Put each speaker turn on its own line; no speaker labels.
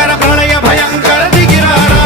భయంకర ప్రళయ భయంకర దిగిరారా